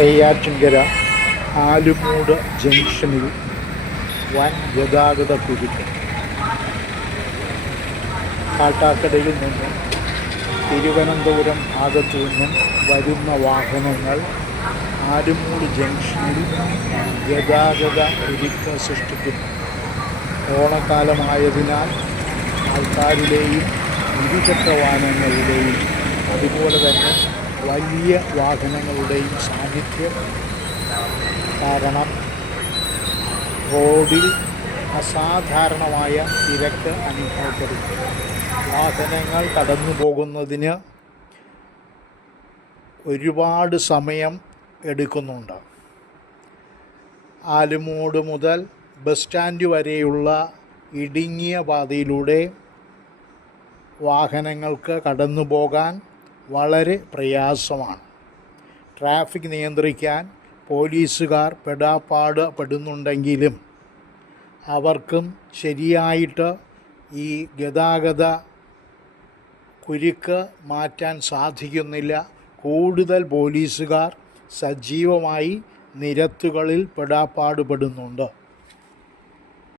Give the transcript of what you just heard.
നെയ്യാറ്റിൻകര ആലുമൂട് ജംഗ്ഷനിൽ വൻ ഗതാഗത കുരുക്ക്. കാട്ടാക്കടയിൽ നിന്നും തിരുവനന്തപുരം ഭാഗത്തു നിന്നും വരുന്ന വാഹനങ്ങൾ ആലുമൂട് ജംഗ്ഷനിൽ ഗതാഗത കുരുക്ക് സൃഷ്ടിക്കുന്നു. ഓണക്കാലമായതിനാൽ ആൾക്കാരുടെയും ഇരുചക്ര വാഹനങ്ങളുടെയും അതുപോലെ തന്നെ വലിയ വാഹനങ്ങളുടെയും സാന്നിധ്യം കാരണം റോഡിൽ അസാധാരണമായ തിരക്ക് അനുഭവപ്പെടുന്നു. വാഹനങ്ങൾ കടന്നു പോകുന്നതിന് ഒരുപാട് സമയം എടുക്കുന്നുണ്ട്. ആലുമൂട് മുതൽ ബസ് സ്റ്റാൻഡ് വരെയുള്ള ഇടുങ്ങിയ പാതയിലൂടെ വാഹനങ്ങൾക്ക് കടന്നു പോകാൻ വളരെ പ്രയാസമാണ്. ട്രാഫിക് നിയന്ത്രിക്കാൻ പോലീസുകാർ പെടുന്നുണ്ടെങ്കിലും അവർക്കും ശരിയായിട്ട് ഈ ഗതാഗത കുരുക്ക് മാറ്റാൻ സാധിക്കുന്നില്ല. കൂടുതൽ പോലീസുകാർ സജീവമായി നിരത്തുകളിൽ പെടുന്നുണ്ട്.